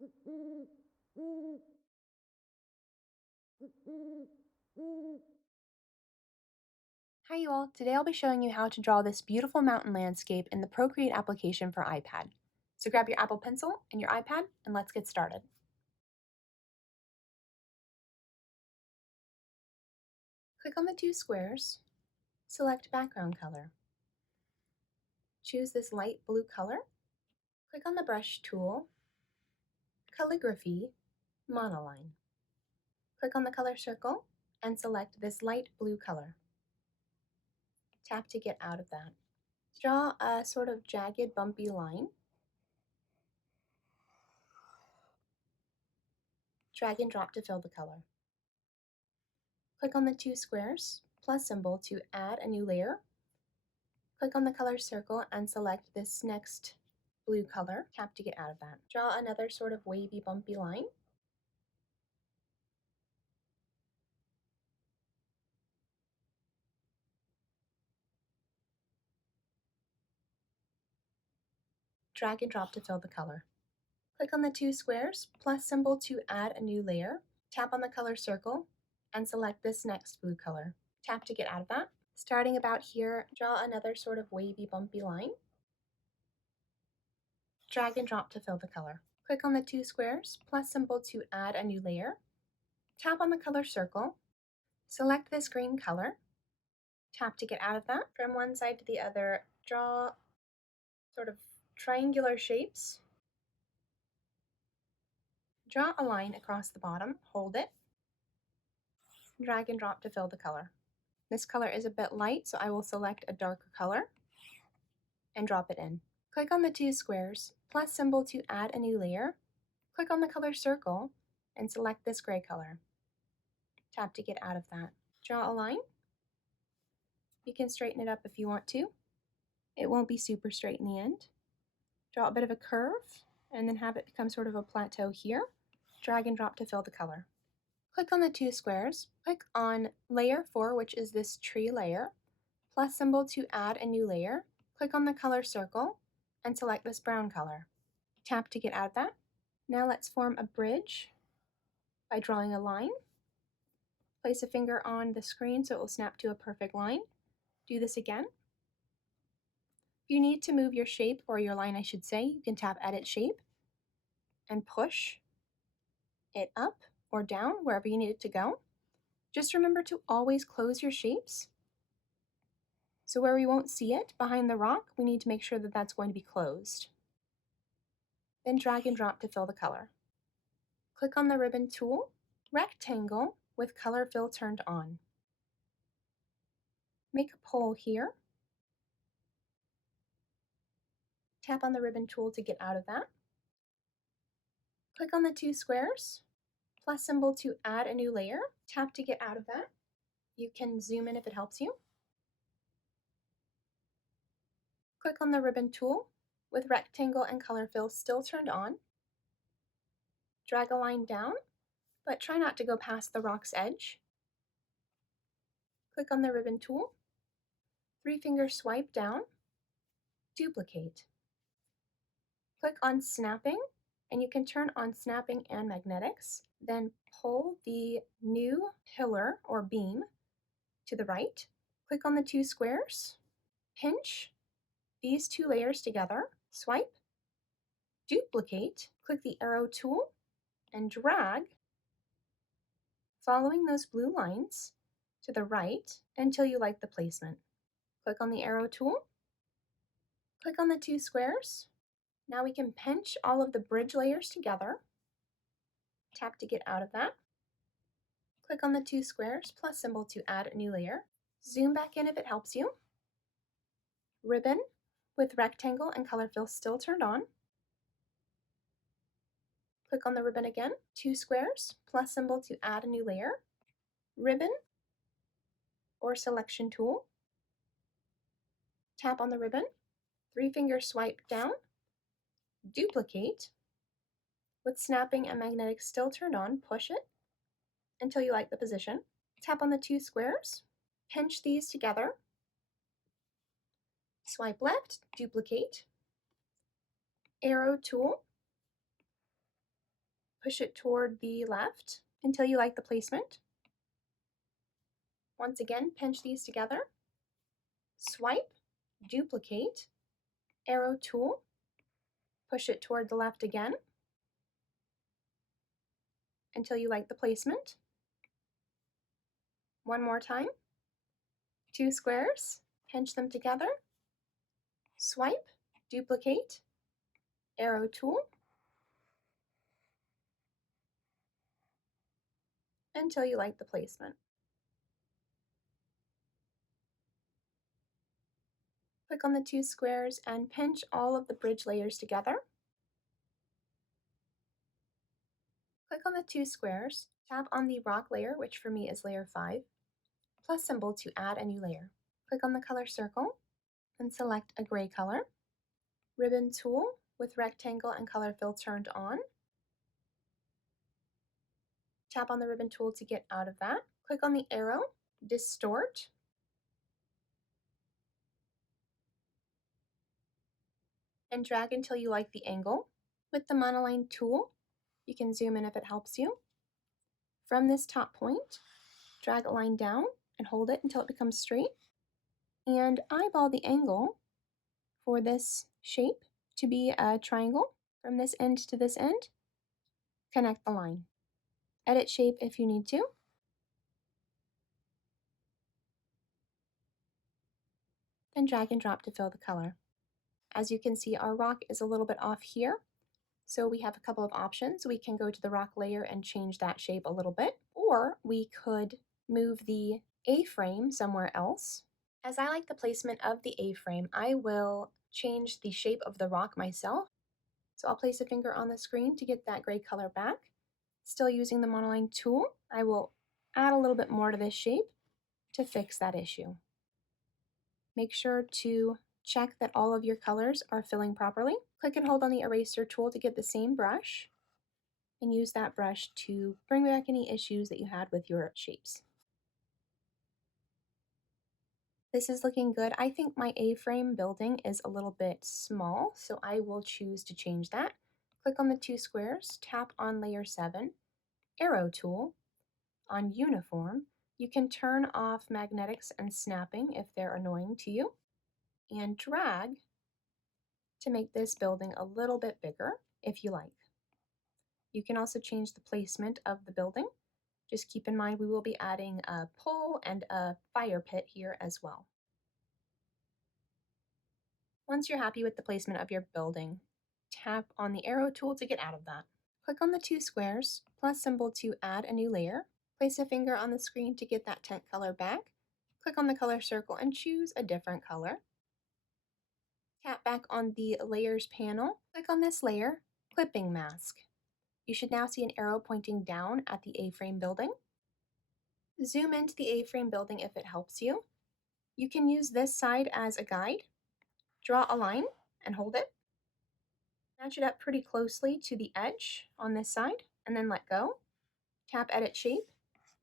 Hi you all, today I'll be showing you how to draw this beautiful mountain landscape in the Procreate application for iPad. So grab your Apple Pencil and your iPad and let's get started. Click on the two squares, select background color. Choose this light blue color. Click on the brush tool, calligraphy, monoline. Click on the color circle and select this light blue color. Tap to get out of that. Draw a sort of jagged, bumpy line. Drag and drop to fill the color. Click on the two squares, plus symbol to add a new layer. Click on the color circle and select this next blue color. Tap to get out of that. Draw another sort of wavy, bumpy line. Drag and drop to fill the color. Click on the two squares, plus symbol to add a new layer. Tap on the color circle and select this next blue color. Tap to get out of that. Starting about here, draw another sort of wavy, bumpy line. Drag and drop to fill the color. Click on the two squares, plus symbol to add a new layer. Tap on the color circle. Select this green color. Tap to get out of that. From one side to the other, draw sort of triangular shapes. Draw a line across the bottom, hold it, drag and drop to fill the color. This color is a bit light, so I will select a darker color and drop it in. Click on the two squares, plus symbol to add a new layer. Click on the color circle and select this gray color. Tap to get out of that. Draw a line. You can straighten it up if you want to. It won't be super straight in the end. Draw a bit of a curve and then have it become sort of a plateau here. Drag and drop to fill the color. Click on the two squares, click on layer 4, which is this tree layer, plus symbol to add a new layer. Click on the color circle and select this brown color. Tap to get out of that. Now let's form a bridge by drawing a line. Place a finger on the screen so it will snap to a perfect line. Do this again. If you need to move your shape, or your line I should say, you can tap Edit Shape and push it up or down wherever you need it to go. Just remember to always close your shapes. So where we won't see it behind the rock, we need to make sure that that's going to be closed. Then drag and drop to fill the color. Click on the ribbon tool, rectangle with color fill turned on. Make a pole here. Tap on the ribbon tool to get out of that. Click on the two squares, plus symbol to add a new layer. Tap to get out of that. You can zoom in if it helps you. Click on the ribbon tool with rectangle and color fill still turned on. Drag a line down, but try not to go past the rock's edge. Click on the ribbon tool, 3-finger swipe down, duplicate. Click on snapping, and you can turn on snapping and magnetics. Then pull the new pillar or beam to the right. Click on the two squares, pinch these two layers together, swipe, duplicate, click the arrow tool, and drag, following those blue lines to the right until you like the placement. Click on the arrow tool, click on the two squares. Now we can pinch all of the bridge layers together. Tap to get out of that. Click on the two squares, plus symbol to add a new layer. Zoom back in if it helps you. Ribbon with rectangle and color fill still turned on. Click on the ribbon again, two squares, plus symbol to add a new layer. Ribbon or selection tool. Tap on the ribbon, 3-finger swipe down, duplicate. With snapping and magnetic still turned on, push it until you like the position. Tap on the two squares, pinch these together, swipe left, duplicate, arrow tool, Push it toward the left until you like the placement. Once again, pinch these together. Swipe, duplicate, arrow tool, push it toward the left again until you like the placement. One more time. 2 squares, pinch them together, swipe, duplicate, arrow tool, until you like the placement. Click on the 2 squares and pinch all of the bridge layers together. Click on the 2 squares, tap on the rock layer, which for me is layer 5, plus symbol to add a new layer. Click on the color circle and select a gray color. Ribbon tool with rectangle and color fill turned on. Tap on the ribbon tool to get out of that. Click on the arrow, distort, and drag until you like the angle. With the monoline tool, you can zoom in if it helps you. From this top point, drag a line down and hold it until it becomes straight. And eyeball the angle for this shape to be a triangle. From this end to this end, connect the line. Edit shape if you need to. Then drag and drop to fill the color. As you can see, our rock is a little bit off here, so we have a couple of options. We can go to the rock layer and change that shape a little bit, or we could move the A-frame somewhere else. As I like the placement of the A-frame, I will change the shape of the rock myself. So I'll place a finger on the screen to get that gray color back. Still using the monoline tool, I will add a little bit more to this shape to fix that issue. Make sure to check that all of your colors are filling properly. Click and hold on the eraser tool to get the same brush and use that brush to bring back any issues that you had with your shapes. This is looking good. I think my A-frame building is a little bit small, so I will choose to change that. Click on the 2 squares, tap on layer 7, arrow tool. On uniform, you can turn off magnetics and snapping if they're annoying to you, and drag to make this building a little bit bigger if you like. You can also change the placement of the building. Just keep in mind we will be adding a pole and a fire pit here as well. Once you're happy with the placement of your building, tap on the arrow tool to get out of that. Click on the 2 squares, plus symbol to add a new layer. Place a finger on the screen to get that tint color back. Click on the color circle and choose a different color. Tap back on the layers panel. Click on this layer, clipping mask. You should now see an arrow pointing down at the A-frame building. Zoom into the A-frame building if it helps you. You can use this side as a guide. Draw a line and hold it. Match it up pretty closely to the edge on this side and then let go. Tap Edit Shape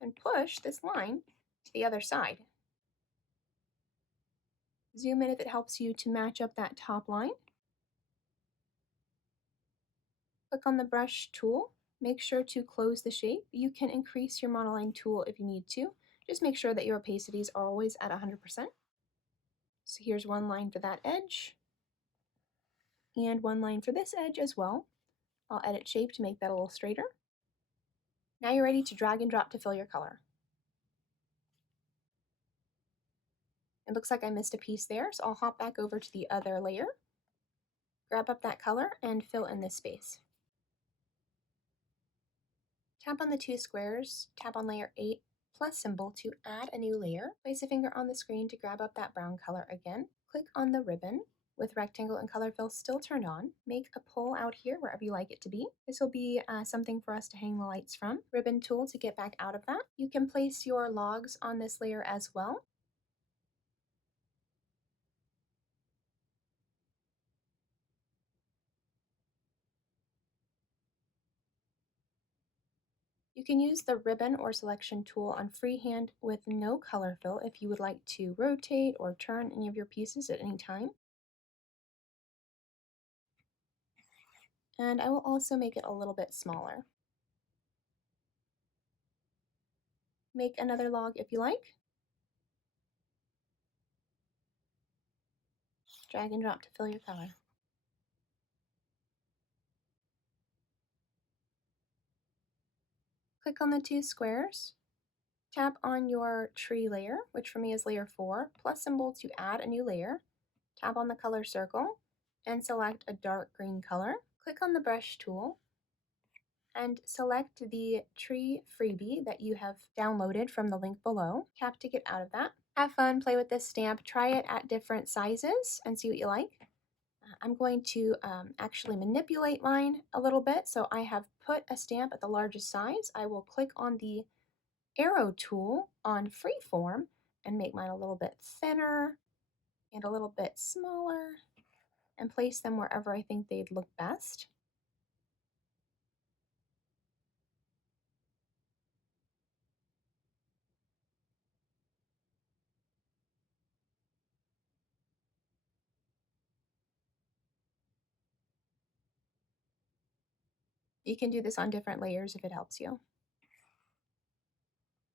and push this line to the other side. Zoom in if it helps you to match up that top line. Click on the brush tool. Make sure to close the shape. You can increase your monoline tool if you need to. Just make sure that your opacities are always at 100%. So here's one line for that edge, and one line for this edge as well. I'll edit shape to make that a little straighter. Now you're ready to drag and drop to fill your color. It looks like I missed a piece there, so I'll hop back over to the other layer, grab up that color, and fill in this space. Tap on the 2 squares, tap on layer 8, plus symbol to add a new layer. Place a finger on the screen to grab up that brown color again. Click on the ribbon with rectangle and color fill still turned on. Make a pole out here wherever you like it to be. This will be something for us to hang the lights from. Ribbon tool to get back out of that. You can place your logs on this layer as well. You can use the ribbon or selection tool on freehand with no color fill if you would like to rotate or turn any of your pieces at any time. And I will also make it a little bit smaller. Make another log if you like. Drag and drop to fill your color. Click on the two squares. Tap on your tree layer, which for me is layer 4, plus symbol to add a new layer. Tap on the color circle and select a dark green color. Click on the brush tool and select the tree freebie that you have downloaded from the link below. Tap to get out of that. Have fun, play with this stamp, try it at different sizes and see what you like. I'm going to actually manipulate mine a little bit. So I have put a stamp at the largest size. I will click on the arrow tool on freeform and make mine a little bit thinner and a little bit smaller and place them wherever I think they'd look best. You can do this on different layers if it helps you.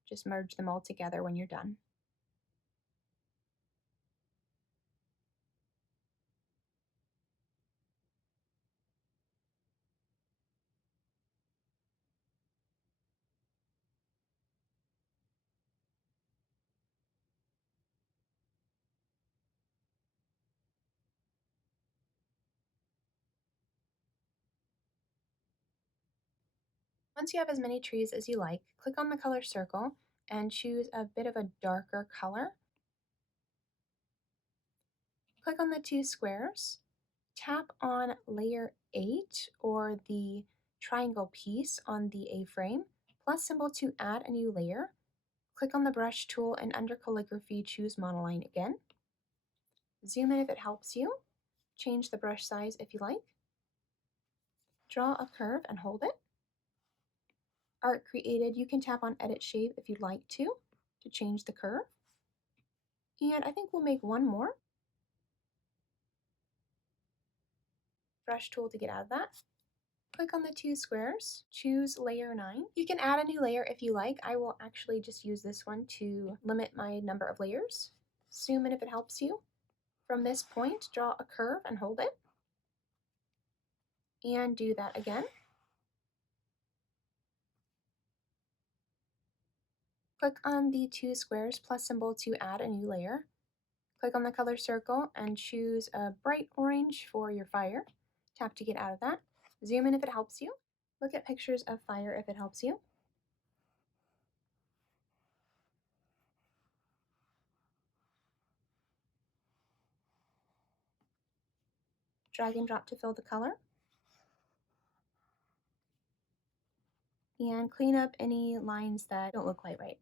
Just merge them all together when you're done. Once you have as many trees as you like, click on the color circle and choose a bit of a darker color. Click on the two squares, tap on layer 8 or the triangle piece on the A-frame, plus symbol to add a new layer. Click on the brush tool and under calligraphy choose monoline again. Zoom in if it helps you. Change the brush size if you like. Draw a curve and hold it. Art created, you can tap on edit shape if you'd like to change the curve. And I think we'll make one more. Brush tool to get out of that. Click on the two squares, choose layer 9. You can add a new layer if you like. I will actually just use this one to limit my number of layers. Zoom in if it helps you. From this point, draw a curve and hold it. And do that again. Click on the two squares plus symbol to add a new layer. Click on the color circle and choose a bright orange for your fire. Tap to get out of that. Zoom in if it helps you. Look at pictures of fire if it helps you. Drag and drop to fill the color. And clean up any lines that don't look quite right.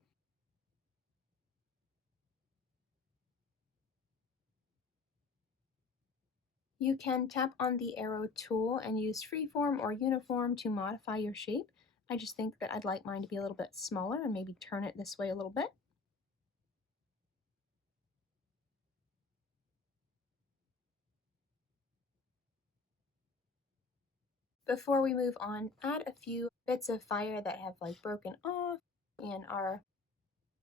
You can tap on the arrow tool and use freeform or uniform to modify your shape. I just think that I'd like mine to be a little bit smaller and maybe turn it this way a little bit. Before we move on, add a few bits of fire that have like broken off and are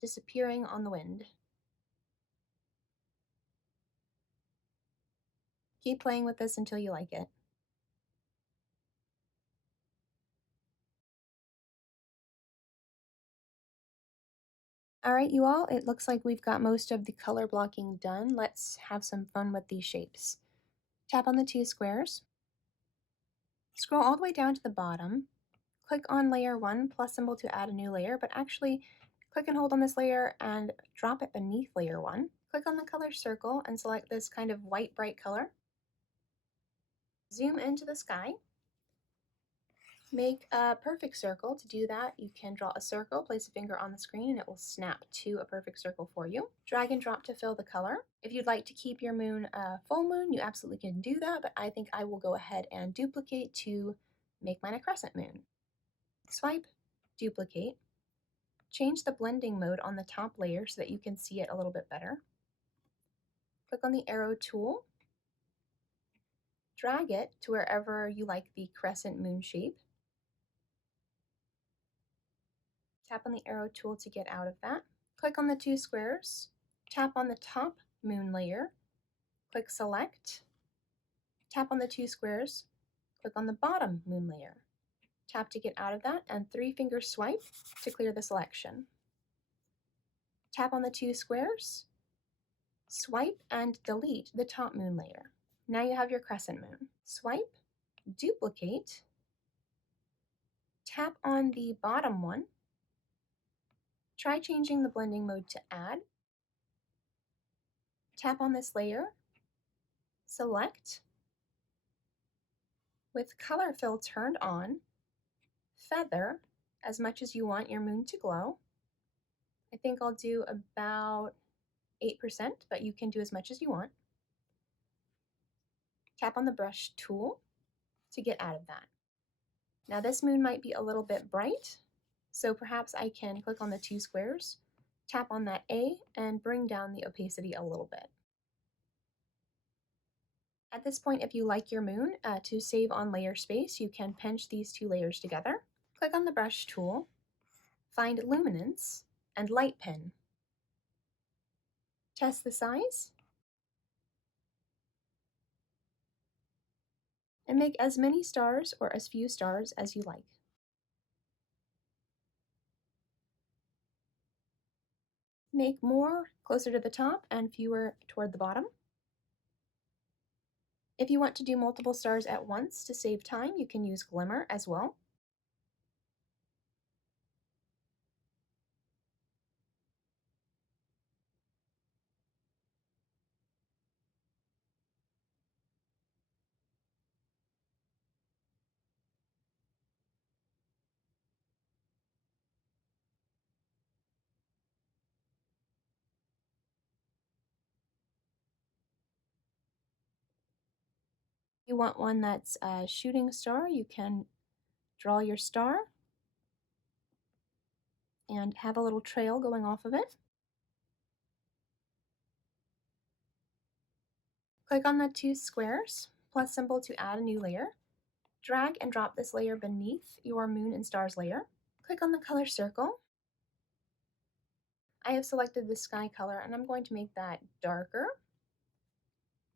disappearing on the wind. Keep playing with this until you like it. Alright you all, it looks like we've got most of the color blocking done. Let's have some fun with these shapes. Tap on the two squares. Scroll all the way down to the bottom. Click on layer 1 plus symbol to add a new layer, but actually click and hold on this layer and drop it beneath layer 1. Click on the color circle and select this kind of white bright color. Zoom into the sky. Make a perfect circle. To do that, you can draw a circle, place a finger on the screen, and it will snap to a perfect circle for you. Drag and drop to fill the color. If you'd like to keep your moon a full moon, you absolutely can do that, but I think I will go ahead and duplicate to make mine a crescent moon. Swipe, duplicate. Change the blending mode on the top layer so that you can see it a little bit better. Click on the arrow tool. Drag it to wherever you like the crescent moon shape. Tap on the arrow tool to get out of that. Click on the two squares, tap on the top moon layer, click select, tap on the two squares, click on the bottom moon layer. Tap to get out of that and 3-finger swipe to clear the selection. Tap on the two squares, swipe and delete the top moon layer. Now you have your crescent moon. Swipe, duplicate, tap on the bottom one, try changing the blending mode to add, tap on this layer, select, with color fill turned on, feather as much as you want your moon to glow. I think I'll do about 8%, but you can do as much as you want. Tap on the brush tool to get out of that. Now this moon might be a little bit bright, so perhaps I can click on the two squares, tap on that A, and bring down the opacity a little bit. At this point, if you like your moon, to save on layer space, you can pinch these two layers together. Click on the brush tool, find luminance, and light pin. Test the size, and make as many stars or as few stars as you like. Make more closer to the top and fewer toward the bottom. If you want to do multiple stars at once to save time, you can use glimmer as well. If you want one that's a shooting star, you can draw your star and have a little trail going off of it. Click on the two squares, plus symbol to add a new layer. Drag and drop this layer beneath your moon and stars layer. Click on the color circle. I have selected the sky color and I'm going to make that darker.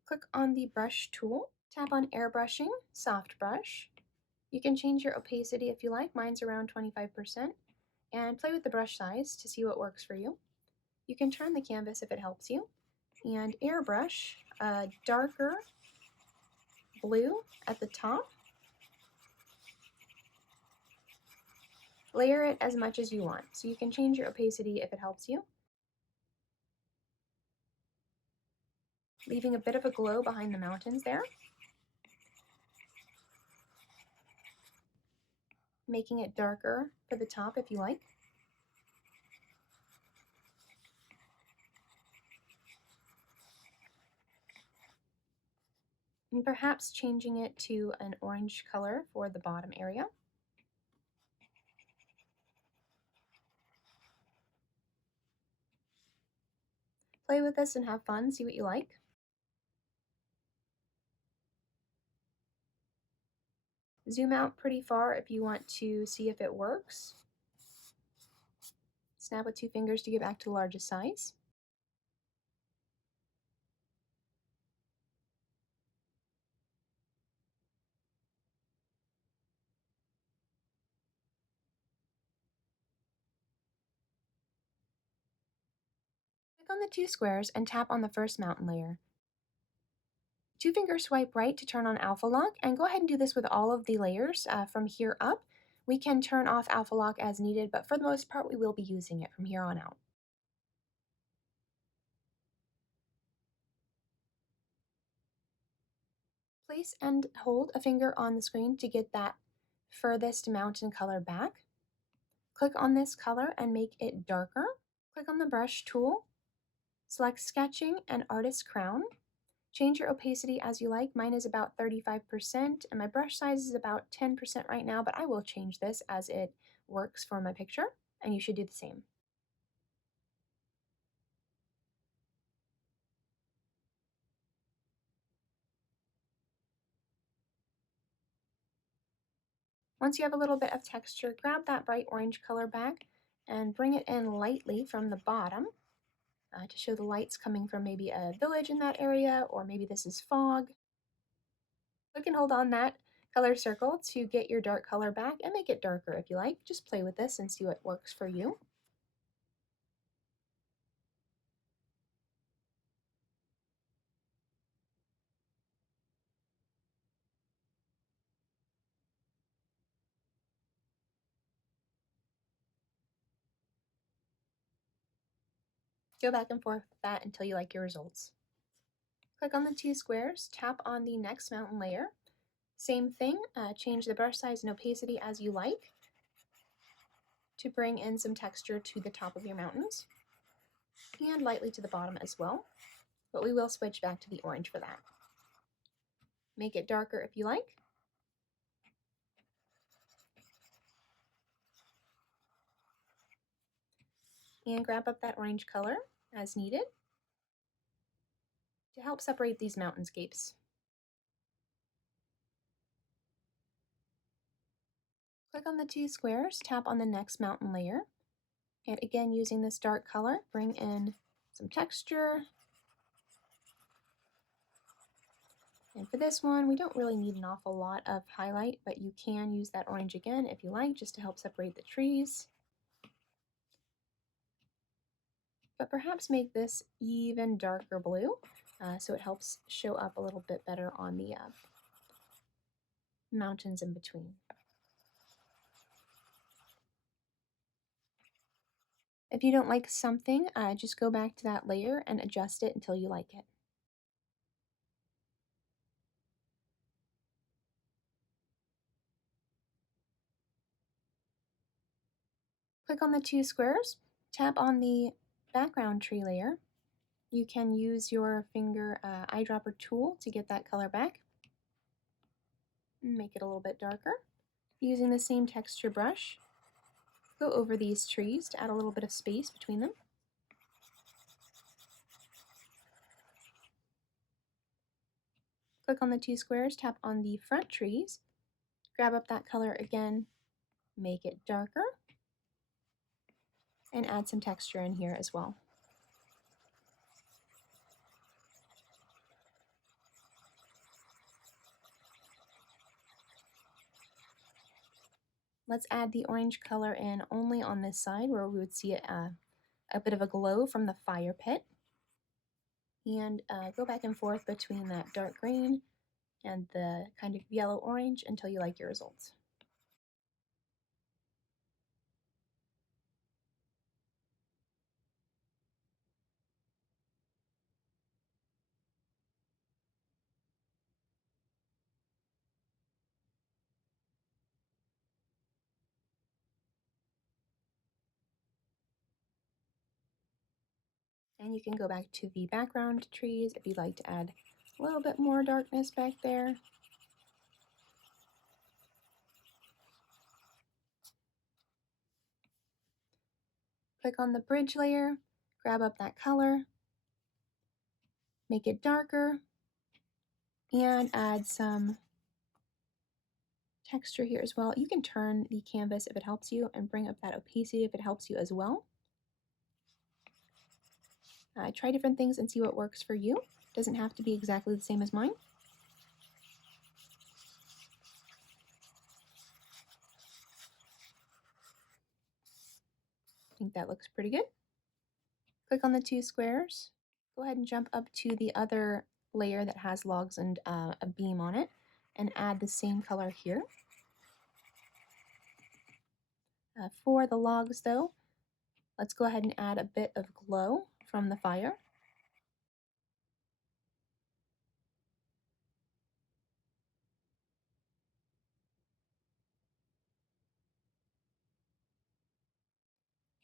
Click on the brush tool, tap on airbrushing, soft brush. You can change your opacity if you like, mine's around 25%, and play with the brush size to see what works for you. You can turn the canvas if it helps you, and airbrush a darker blue at the top. Layer it as much as you want, so you can change your opacity if it helps you. Leaving a bit of a glow behind the mountains there. Making it darker for the top if you like. And perhaps changing it to an orange color for the bottom area. Play with this and have fun, see what you like. Zoom out pretty far if you want to see if it works. Snap with 2 fingers to get back to the largest size. Click on the 2 squares and tap on the first mountain layer. 2-finger swipe right to turn on alpha lock, and go ahead and do this with all of the layers from here up. We can turn off alpha lock as needed, but for the most part we will be using it from here on out. Place and hold a finger on the screen to get that furthest mountain color back. Click on this color and make it darker. Click on the brush tool, select sketching and artist crown. Change your opacity as you like. Mine is about 35% and my brush size is about 10% right now, but I will change this as it works for my picture, and you should do the same. Once you have a little bit of texture, grab that bright orange color back and bring it in lightly from the bottom to show the lights coming from maybe a village in that area, or maybe this is fog. Click and hold on that color circle to get your dark color back and make it darker if you like. Just play with this and see what works for you. Go back and forth with that until you like your results. Click on the two squares, tap on the next mountain layer. Same thing, change the brush size and opacity as you like to bring in some texture to the top of your mountains and lightly to the bottom as well, but we will switch back to the orange for that. Make it darker if you like. And grab up that orange color as needed to help separate these mountainscapes. Click on the two squares, tap on the next mountain layer, and again using this dark color, bring in some texture. And for this one, we don't really need an awful lot of highlight, but you can use that orange again if you like, just to help separate the trees. But perhaps make this even darker blue, so it helps show up a little bit better on the mountains in between. If you don't like something, just go back to that layer and adjust it until you like it. Click on the two squares, tap on the background tree layer. You can use your finger eyedropper tool to get that color back. Make it a little bit darker. Using the same texture brush, go over these trees to add a little bit of space between them. Click on the two squares, tap on the front trees, grab up that color again, make it darker, and add some texture in here as well. Let's add the orange color in only on this side where we would see a bit of a glow from the fire pit. And go back and forth between that dark green and the kind of yellow-orange until you like your results. And you can go back to the background trees if you'd like to add a little bit more darkness back there. Click on the bridge layer, grab up that color, make it darker, and add some texture here as well. You can turn the canvas if it helps you and bring up that opacity if it helps you as well. Try different things and see what works for you. Doesn't have to be exactly the same as mine. I think that looks pretty good. Click on the two squares. Go ahead and jump up to the other layer that has logs and a beam on it and add the same color here. For the logs though, let's go ahead and add a bit of glow from the fire.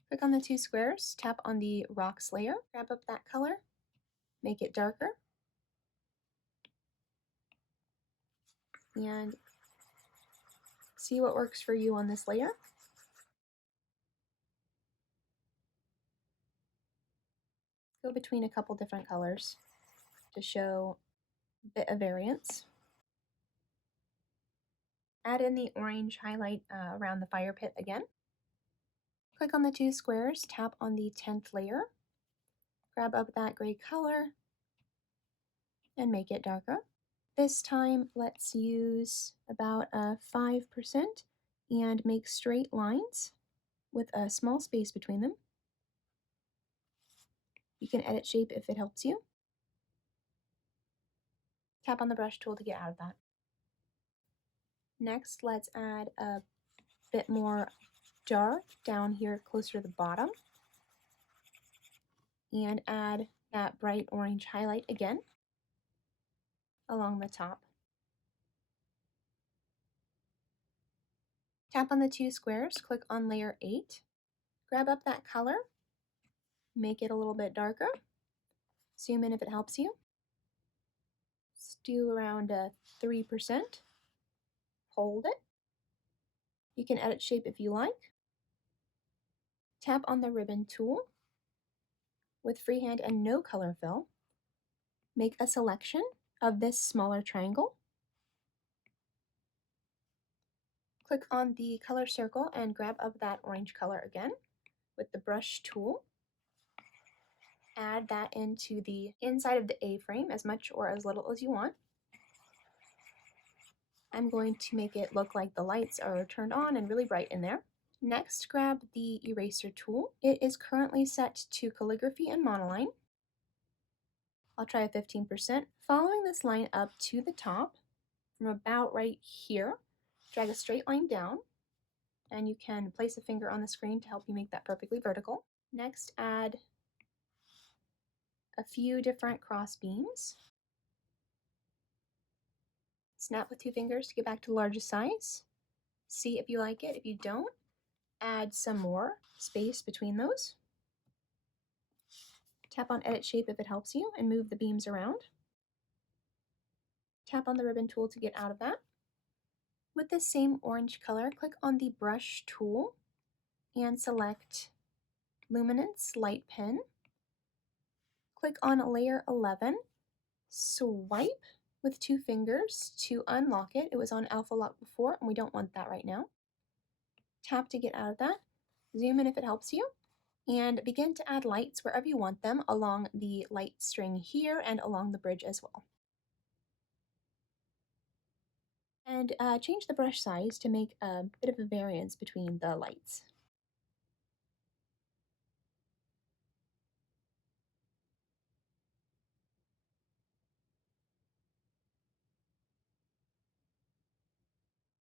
Click on the two squares, tap on the rocks layer, grab up that color, make it darker, and see what works for you on this layer. Go between a couple different colors to show a bit of variance. Add in the orange highlight around the fire pit again. Click on the two squares, tap on the 10th layer, grab up that gray color, and make it darker. This time, let's use about a 5% and make straight lines with a small space between them. You can edit shape if it helps you. Tap on the brush tool to get out of that. Next, let's add a bit more dark down here closer to the bottom and add that bright orange highlight again along the top. Tap on the two squares, click on layer 8, grab up that color, make it a little bit darker, zoom in if it helps you. Let's do around 3%, hold it. You can edit shape if you like. Tap on the ribbon tool. With freehand and no color fill, make a selection of this smaller triangle. Click on the color circle and grab up that orange color again with the brush tool. Add that into the inside of the A-frame as much or as little as you want. I'm going to make it look like the lights are turned on and really bright in there. Next, grab the eraser tool. It is currently set to calligraphy and monoline. I'll try a 15%. Following this line up to the top, from about right here, drag a straight line down, and you can place a finger on the screen to help you make that perfectly vertical. Next, add a few different cross beams. Snap with two fingers to get back to the largest size. See if you like it. If you don't, add some more space between those. Tap on Edit Shape if it helps you and move the beams around. Tap on the ribbon tool to get out of that. With the same orange color, click on the brush tool and select Luminance Light Pen. Click on layer 11, swipe with two fingers to unlock it. It was on alpha lock before and we don't want that right now. Tap to get out of that, zoom in if it helps you, and begin to add lights wherever you want them along the light string here and along the bridge as well. And change the brush size to make a bit of a variance between the lights.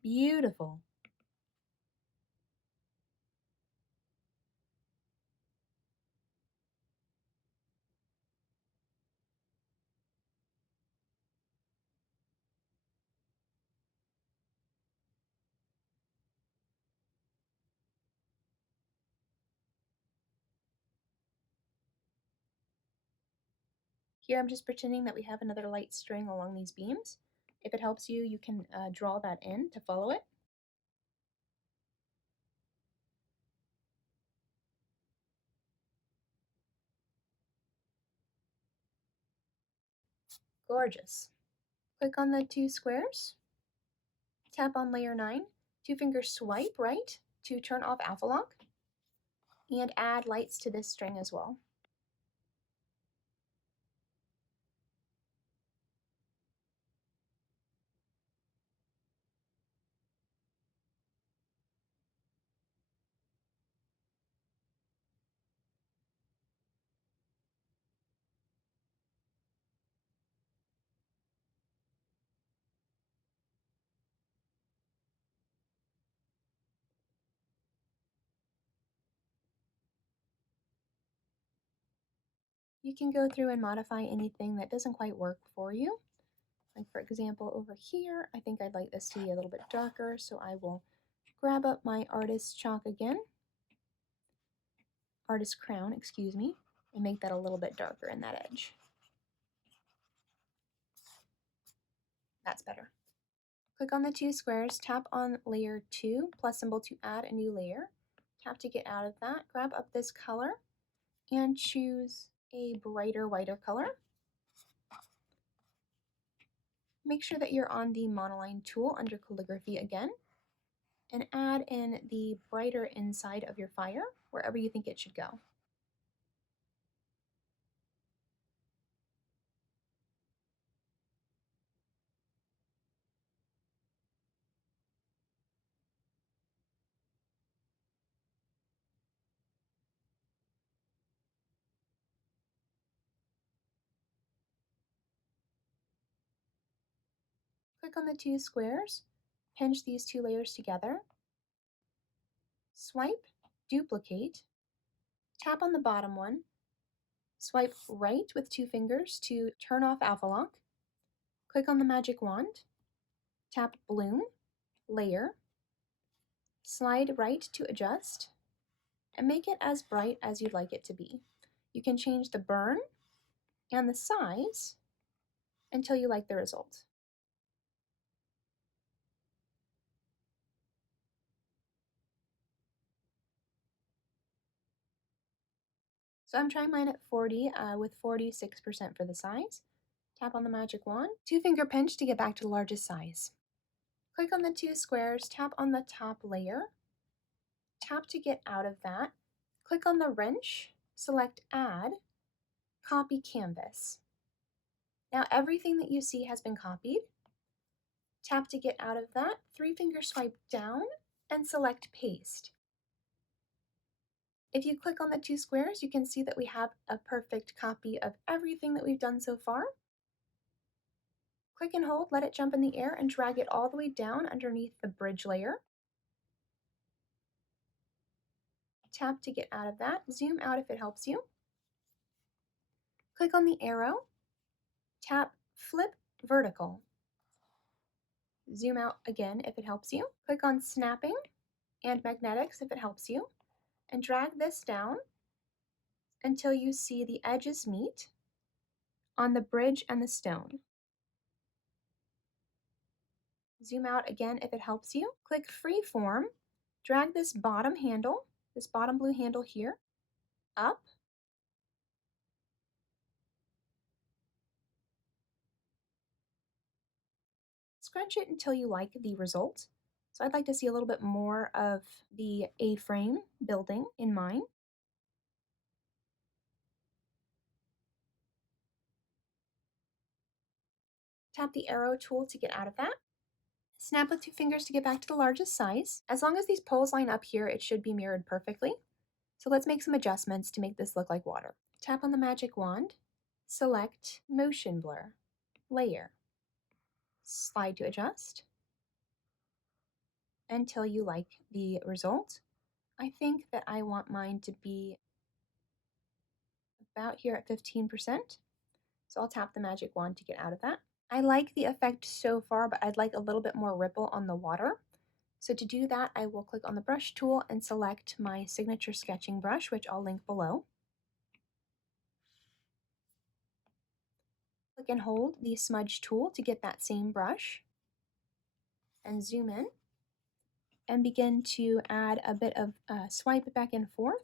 Beautiful. Here I'm just pretending that we have another light string along these beams. If it helps you, you can draw that in to follow it. Gorgeous. Click on the two squares, tap on layer 9, two finger swipe right to turn off alpha lock, and add lights to this string as well. You can go through and modify anything that doesn't quite work for you. Like for example, over here, I think I'd like this to be a little bit darker, so I will grab up my artist chalk again, artist crown, excuse me, and make that a little bit darker in that edge. That's better. Click on the two squares, tap on layer 2, plus symbol to add a new layer. Tap to get out of that, grab up this color, and choose a brighter, whiter color. Make sure that you're on the monoline tool under calligraphy again, and add in the brighter inside of your fire, wherever you think it should go. Click on the two squares, pinch these two layers together, swipe, duplicate, tap on the bottom one, swipe right with two fingers to turn off alpha lock, click on the magic wand, tap bloom, layer, slide right to adjust, and make it as bright as you'd like it to be. You can change the burn and the size until you like the result. So I'm trying mine at 40 with 46% for the size. Tap on the magic wand, two finger pinch to get back to the largest size. Click on the two squares, tap on the top layer, tap to get out of that, click on the wrench, select add, copy canvas. Now everything that you see has been copied. Tap to get out of that, three finger swipe down and select paste. If you click on the two squares, you can see that we have a perfect copy of everything that we've done so far. Click and hold, let it jump in the air, and drag it all the way down underneath the bridge layer. Tap to get out of that, zoom out if it helps you. Click on the arrow, tap flip vertical. Zoom out again if it helps you. Click on snapping and magnetics if it helps you, and drag this down until you see the edges meet on the bridge and the stone. Zoom out again if it helps you. Click freeform, drag this bottom handle, this bottom blue handle here, up, scrunch it until you like the result. So I'd like to see a little bit more of the A-frame building in mine. Tap the arrow tool to get out of that. Snap with two fingers to get back to the largest size. As long as these poles line up here, it should be mirrored perfectly. So let's make some adjustments to make this look like water. Tap on the magic wand, select motion blur, layer, slide to adjust until you like the result. I think that I want mine to be about here at 15%. So I'll tap the magic wand to get out of that. I like the effect so far, but I'd like a little bit more ripple on the water. So to do that, I will click on the brush tool and select my signature sketching brush, which I'll link below. Click and hold the smudge tool to get that same brush and zoom in and begin to add a bit of swipe back and forth,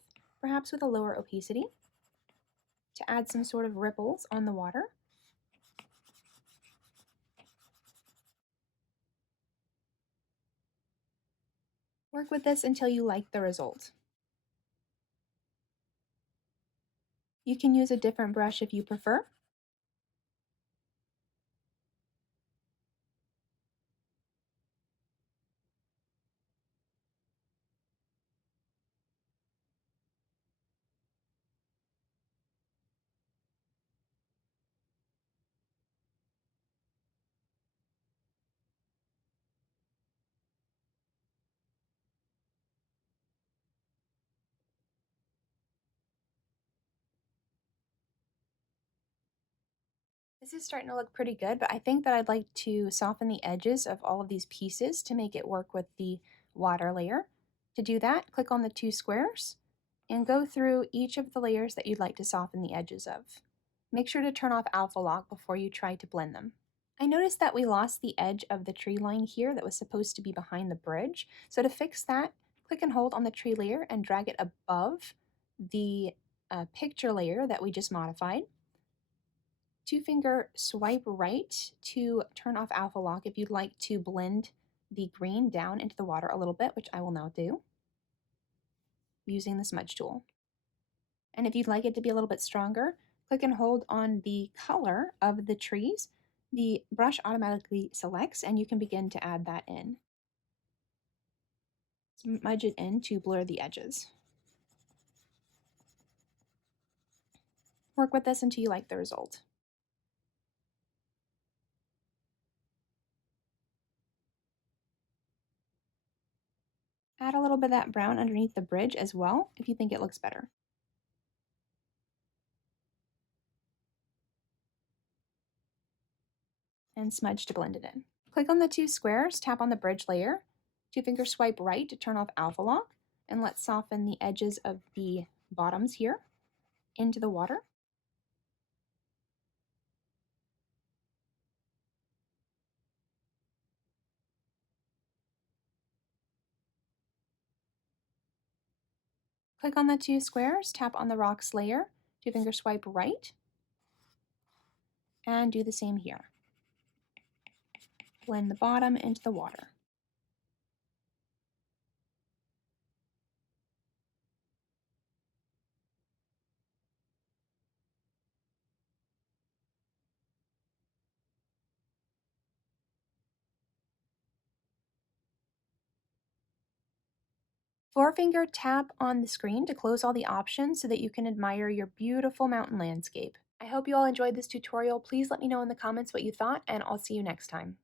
perhaps with a lower opacity, to add some sort of ripples on the water. Work with this until you like the result. You can use a different brush if you prefer. This is starting to look pretty good, but I think that I'd like to soften the edges of all of these pieces to make it work with the water layer. To do that, click on the two squares and go through each of the layers that you'd like to soften the edges of. Make sure to turn off alpha lock before you try to blend them. I noticed that we lost the edge of the tree line here that was supposed to be behind the bridge. So to fix that, click and hold on the tree layer and drag it above the picture layer that we just modified. Two finger swipe right to turn off alpha lock if you'd like to blend the green down into the water a little bit, which I will now do using the smudge tool. And if you'd like it to be a little bit stronger, click and hold on the color of the trees. The brush automatically selects and you can begin to add that in. Smudge it in to blur the edges. Work with this until you like the result. Add a little bit of that brown underneath the bridge as well if you think it looks better. And smudge to blend it in. Click on the two squares, tap on the bridge layer, two-finger swipe right to turn off alpha lock, and let's soften the edges of the bottoms here into the water. Click on the two squares, tap on the rocks layer, two-finger swipe right, and do the same here. Blend the bottom into the water. Four-finger tap on the screen to close all the options so that you can admire your beautiful mountain landscape. I hope you all enjoyed this tutorial. Please let me know in the comments what you thought, and I'll see you next time.